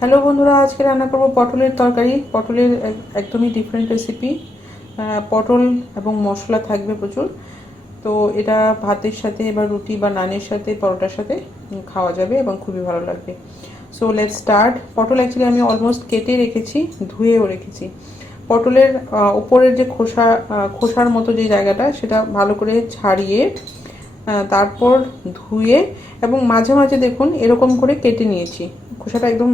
Hello বন্ধুরা, আজকে রান্না করব পটলের তরকারি। পটলের একদমই ডিফারেন্ট রেসিপি। পটল এবং মশলা থাকবে প্রচুর। তো এটা ভাতের সাথে বা রুটি বা নানের সাথে পরোটার সাথে খাওয়া যাবে এবং খুবই ভালো লাগবে। So let's start. পটল অ্যাকচুয়ালি আমি অলমোস্ট কেটে রেখেছি, ধুয়েও রেখেছি। পটলের উপরের যে খোসার মতো যে জায়গাটা, সেটা ভালো করে ছাড়িয়ে তারপর ধুয়ে এবং মাঝে মাঝে দেখুন এরকম করে কেটে নিয়েছি। খোসাটা একদম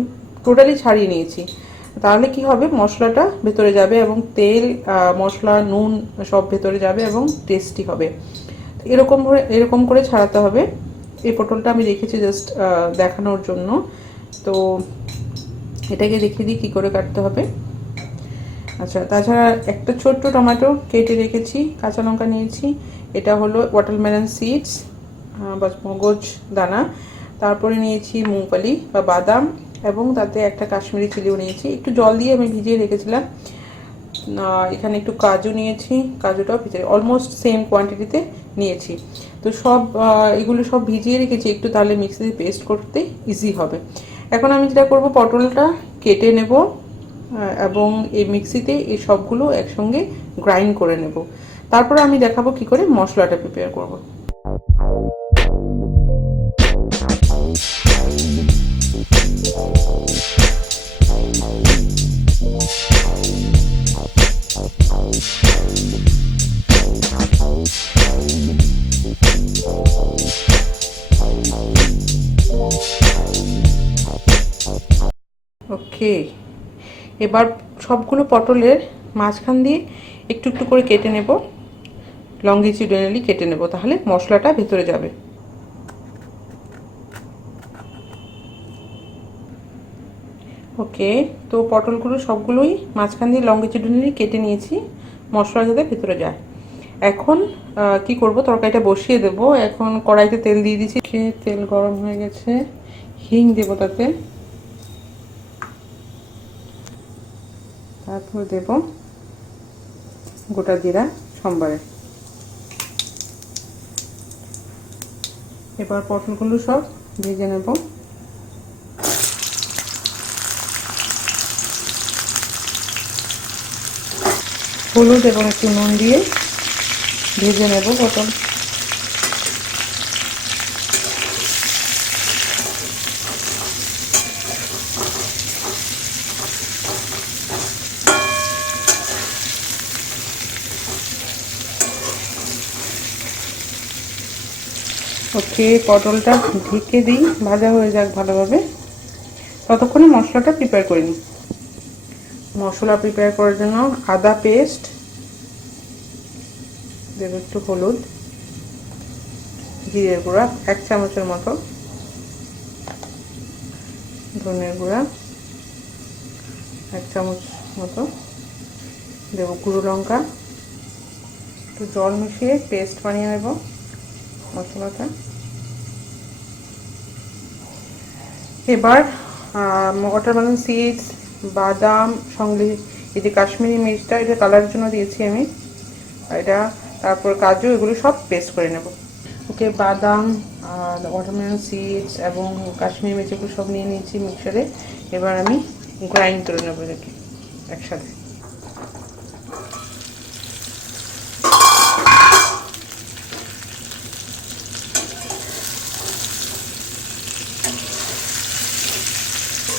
টোটালি ছাড়িয়ে নিয়েছি। তাহলে কি হবে, মশলাটা ভেতরে যাবে এবং তেল, মশলা, নুন সব ভেতরে যাবে এবং টেস্টি হবে। এরকম করে ছাড়াতে হবে। এই পটলটা আমি রেখেছি জাস্ট দেখানোর জন্য। তো এটাকে দেখিয়ে দিই কী করে কাটতে হবে। আচ্ছা, তাছাড়া একটা ছোট্ট টমেটো কেটে রেখেছি, কাঁচা লঙ্কা নিয়েছি। এটা হলো ওয়াটারমেলন সিডস বা মগজ দানা। তারপরে নিয়েছি মুগফলি বা বাদাম এবং তাতে একটা কাশ্মীরি চিলিও নিয়েছি। একটু জল দিয়ে আমি ভিজিয়ে রেখেছিলাম। এখানে একটু কাজু নিয়েছি, কাজুটাও ভিজিয়ে অলমোস্ট সেম কোয়ান্টিটিতে নিয়েছি। তো এগুলো সব ভিজিয়ে রেখেছি একটু, তাহলে মিক্সিতে পেস্ট করতে ইজি হবে। এখন আমি যেটা করব, পটলটা কেটে নেব এবং এই মিক্সিতে এই সবগুলো একসঙ্গে গ্রাইন্ড করে নেব। তারপর আমি দেখাবো কি করে মশলাটা প্রিপেয়ার করব। ওকে, এবার সবগুলো পটলের মাঝখান দিয়ে একটু একটু করে কেটে নেব, লঙ্গিটিউডিনালি কেটে নেব, তাহলে মশলাটা ভেতরে যাবে। ওকে, তো পটলগুলো সবগুলোই মাঝখান দিয়ে লঙ্গিটিউডিনালি কেটে নিয়েছি, মশলা যাতে ভেতরে যায়। এখন কি করব, তরকারিটা বসিয়ে দেব। এখন কড়াইতে তেল দিয়ে দিয়েছি, তেল গরম হয়ে গেছে। হিং দেব তাতে, তারপর দেব গোটা জিরা সম্বারে। এবার পটলগুলো সব ভেজে নেব। হলুদ এবং একটু নুন দিয়ে ভেজে নেব পটল। ওকে, পটলটা ঢেকে দিই, ভাজা হয়ে যাক ভালোভাবে। ততক্ষণে মশলাটা প্রিপেয়ার করে নিই। মশলা প্রিপেয়ার করার জন্য আদা পেস্ট দেব, একটু হলুদ, জিরের গুঁড়া 1 চামচের মতো, ধনের গুঁড়া 1 চামচ মতো দেব, গুঁড়ো লঙ্কা, একটু জল মিশিয়ে পেস্ট বানিয়ে নেব মশলাটা। এবার ওয়াটারমেলন সিডস, বাদাম, সঙ্গে এই যে কাশ্মীরি মির্চটা, এটা কালারের জন্য দিয়েছি আমি, এটা, তারপর কাজু, এগুলো সব পেস্ট করে নেব। ওকে, বাদাম, ওয়াটারমেলন সিডস এবং কাশ্মীরি মির্চ এগুলো সব নিয়ে নিয়েছি মিক্সারে। এবার আমি গ্রাইন্ড করে নেবো এটাকে একসাথে।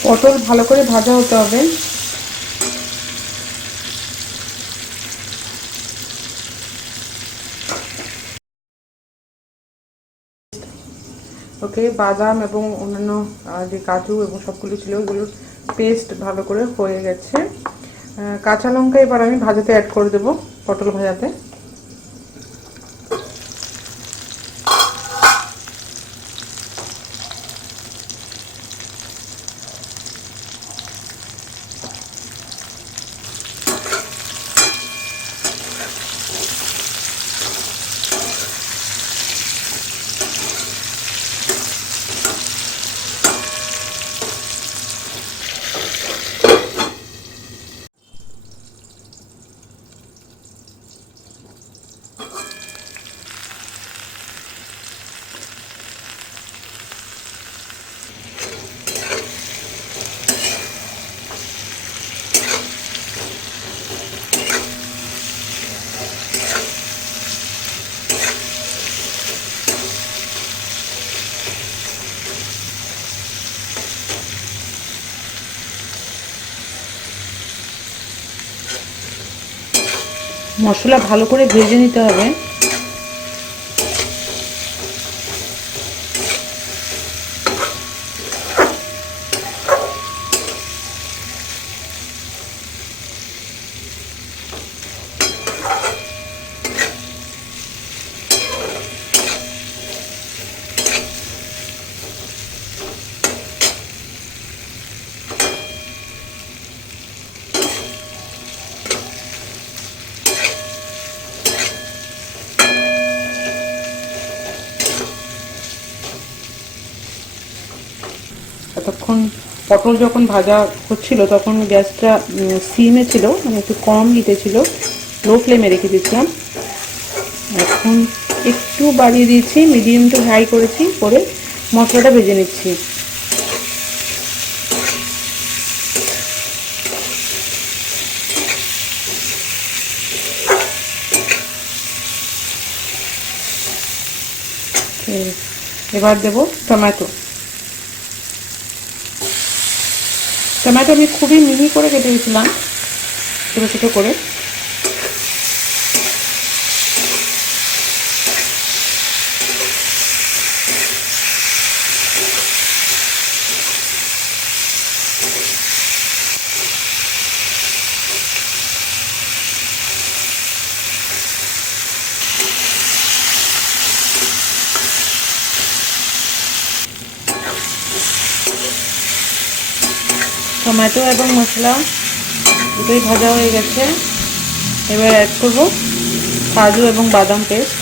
পটল ভালো করে ভাজা হতে হবে। ওকে, বাদাম এবং অন্যান্য যে কাজু এবং সবগুলো ছিল, ওগুলোর পেস্ট ভালো করে হয়ে গেছে। কাঁচা লঙ্কা এবার আমি ভাজাতে অ্যাড করে দেবো, পটল ভাজাতে। মশলা ভালো করে ভেজে নিতে হবে। এতক্ষণ পটল যখন ভাজা হচ্ছিল তখন গ্যাসটা সিমে ছিল, মানে একটু কম হিটে ছিল, লো ফ্লেমে রেখে দিয়েছিলাম। এখন একটু বাড়িয়ে দিয়েছি, মিডিয়াম টু হাই করেছি, করে মশলাটা ভেজে নিচ্ছি। এবার দেব টমেটো। টমেটো আমি খুবই মিহি করে কেটে দিয়েছিলাম, ছোটো ছোটো করে। টমেটো এবং মশলা দুটোই ভাজা হয়ে গেছে। এবার অ্যাড করব কাজু এবং বাদাম পেস্ট।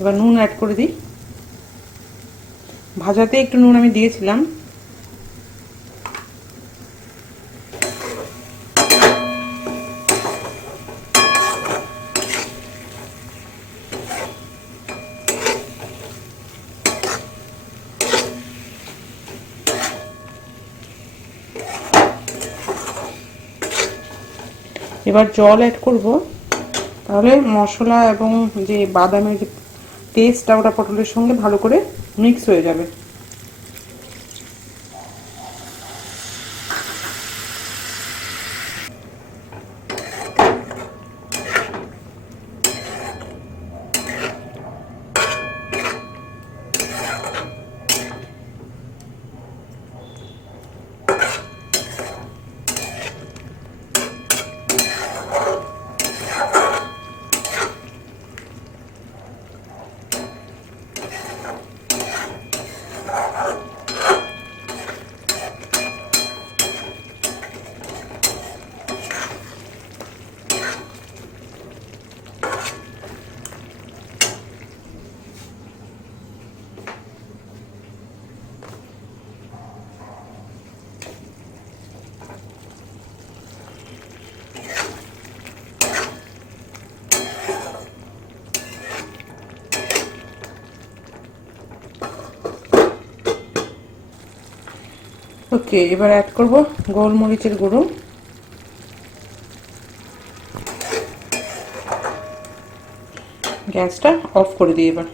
এবার নুন অ্যাড করে দিই। ভাজাতে একটু নুন আমি দিয়েছিলাম। এবার জল অ্যাড করব, তাহলে মশলা এবং যে বাদামের যে টেস্টটা ওটা পটলের সঙ্গে ভালো করে মিক্স হয়ে যাবে। ওকে, এবার অ্যাড করব গোলমরিচের গুঁড়ো। গ্যাসটা অফ করে দিই এবার।